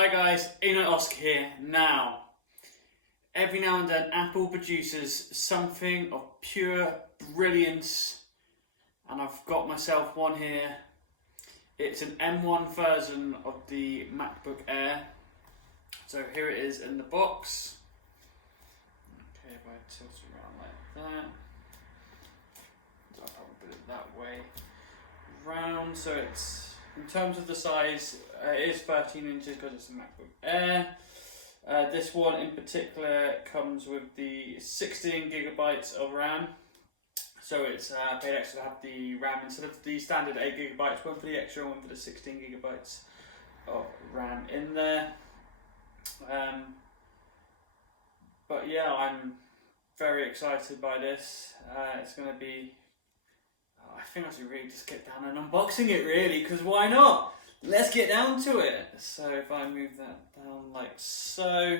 Hi guys, Oscar here. Now, every now and then Apple produces something of pure brilliance, and I've got myself one here. It's an M1 version of the MacBook Air. So here it is in the box. Okay, if I tilt it around like that, I'll probably put it that way round. So it's, in terms of the size, it is 13 inches because it's a MacBook Air. This one in particular comes with the 16 gigabytes of RAM. So it's paid extra to have the RAM instead of the standard 8 gigabytes, one for the extra, one for the 16 gigabytes of RAM in there. But yeah, I'm very excited by this. It's going to be, I think I should really just get down and unboxing it really, because why not? Let's get down to it. So if I move that down like so,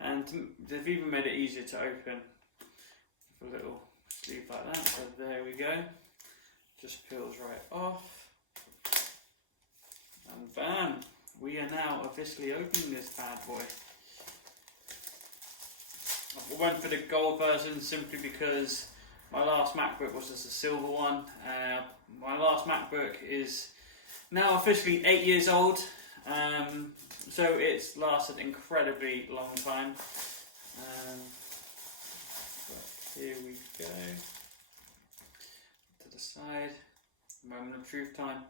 and they've even made it easier to open with a little sleeve like that. So there we go. Just peels right off, and bam, we are now officially opening this bad boy. I went for the gold version simply because my last MacBook was just a silver one. My last MacBook is now officially 8 years old, so it's lasted incredibly long time. But here we go. To the side, moment of truth time.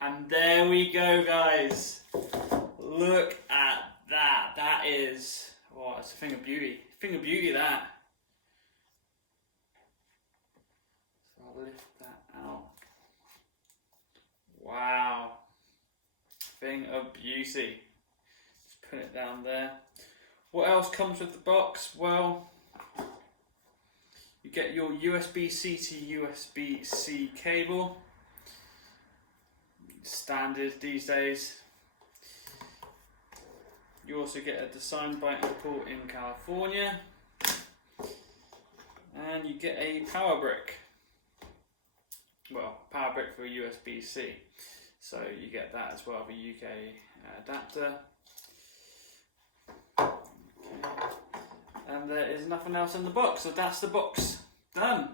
And there we go, guys. Look at that. That is, oh, it's a thing of beauty. Thing of beauty, that. So I'll lift that out. Wow. Thing of beauty. Just put it down there. What else comes with the box? Well, you get your USB-C to USB-C cable. Standard these days. You also get a designed by Apple in California, and you get a power brick. Well, power brick for USB-C, so you get that as well, the UK adapter. Okay. And there is nothing else in the box, so that's the box done.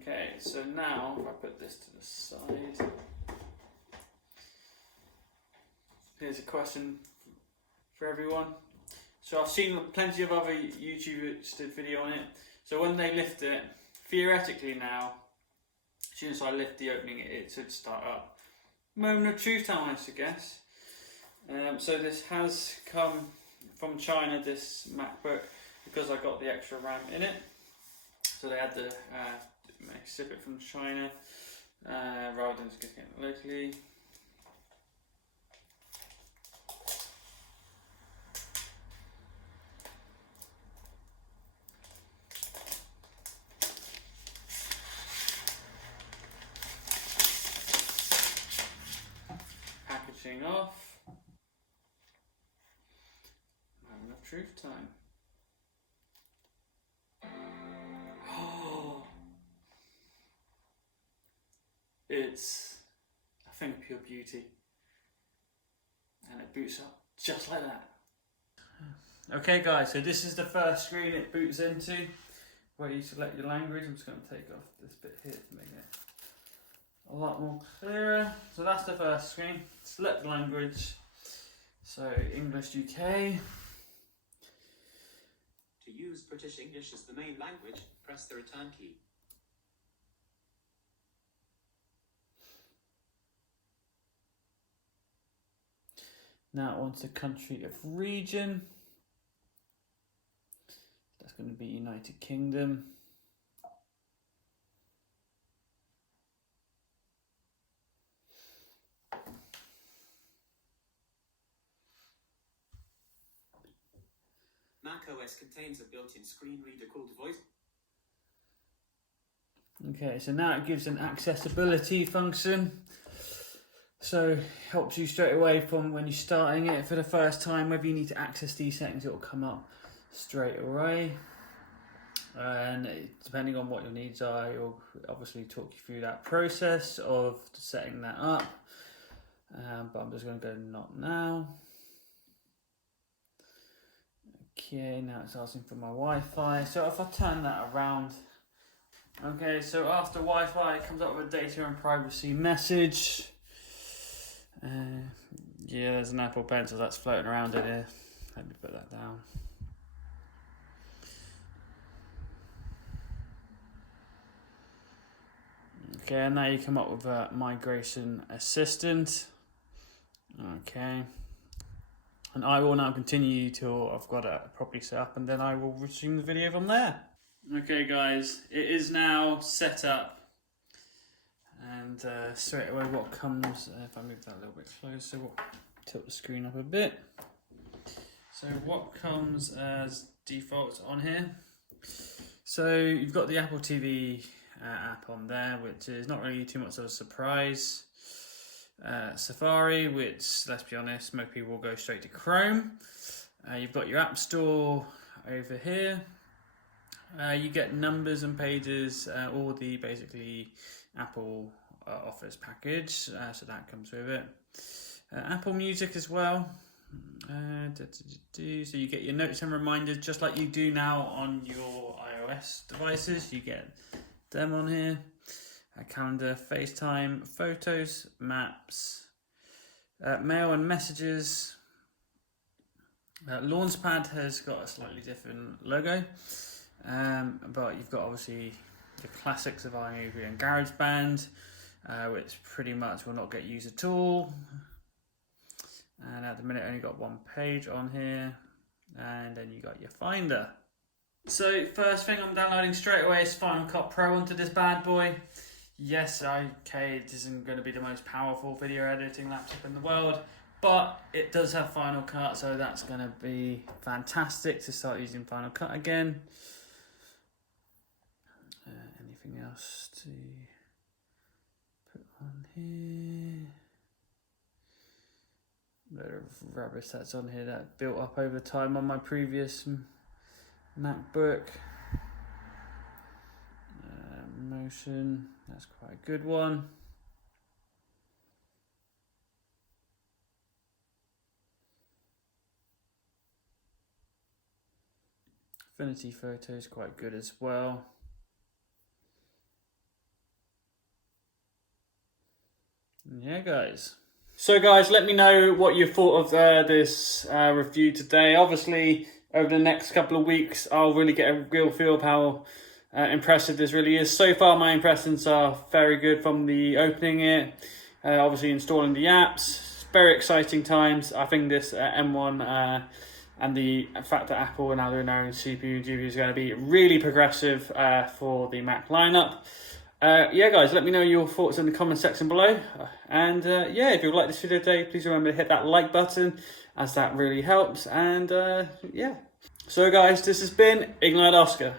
Okay, so now if I put this to the side, here's a question for everyone. So I've seen plenty of other YouTubers did video on it. So when they lift it, theoretically now, as soon as I lift the opening, it should start up. Moment of truth time, I guess. So this has come from China, this MacBook, because I got the extra RAM in it. So they had to ship it from China rather than just getting it locally. Packaging off. Moment of truth time. It's a thing of pure beauty, and it boots up just like that. Okay guys, so this is the first screen it boots into, where you select your language. I'm just going to take off this bit here to make it a lot more clearer. So that's the first screen. Select the language, so English UK. To use British English as the main language, press the return key. Now onto the country of region. That's going to be United Kingdom. macOS contains a built-in screen reader called Voice. Okay, so now it gives an accessibility function. So helps you straight away from when you're starting it for the first time, whether you need to access these settings, it will come up straight away. And depending on what your needs are, it'll obviously talk you through that process of setting that up. But I'm just going to go not now. Okay, now it's asking for my Wi-Fi. So if I turn that around, okay, so after Wi-Fi, it comes up with a data and privacy message. Yeah, there's an Apple Pencil that's floating around in here. Let me put that down. Okay, and now you come up with a migration assistant. Okay. And I will now continue till I've got it properly set up, and then I will resume the video from there. Okay guys, it is now set up. And straight away what comes, if I move that a little bit closer, we'll tilt the screen up a bit. So what comes as default on here? So you've got the Apple TV app on there, which is not really too much of a surprise. Safari, which, let's be honest, most people will go straight to Chrome. You've got your App Store over here. You get numbers and pages, all the basically Apple Office package, so that comes with it. Apple Music as well. So you get your notes and reminders just like you do now on your iOS devices. You get them on here. Calendar, FaceTime, photos, maps, mail and messages. Launchpad has got a slightly different logo, but you've got obviously the classics of iMovie and GarageBand, which pretty much will not get used at all. And at the minute, only got one page on here, and then you got your Finder. So first thing I'm downloading straight away is Final Cut Pro onto this bad boy. Yes, okay, it isn't going to be the most powerful video editing laptop in the world, but it does have Final Cut, so that's going to be fantastic to start using Final Cut again. Anything else to put on here? Bit of rubbish that's on here that built up over time on my previous MacBook. Motion, that's quite a good one. Affinity Photo is quite good as well. Yeah, guys. So guys, let me know what you thought of this review today. Obviously, over the next couple of weeks, I'll really get a real feel of how impressive this really is. So far, my impressions are very good from the opening it, obviously installing the apps. Very exciting times. I think this M1 and the fact that Apple are now doing their own CPU and GPU is going to be really progressive for the Mac lineup. Yeah, guys, let me know your thoughts in the comment section below. And yeah, if you like this video today, please remember to hit that like button, as that really helps. And yeah. So guys, this has been Ignite Oscar.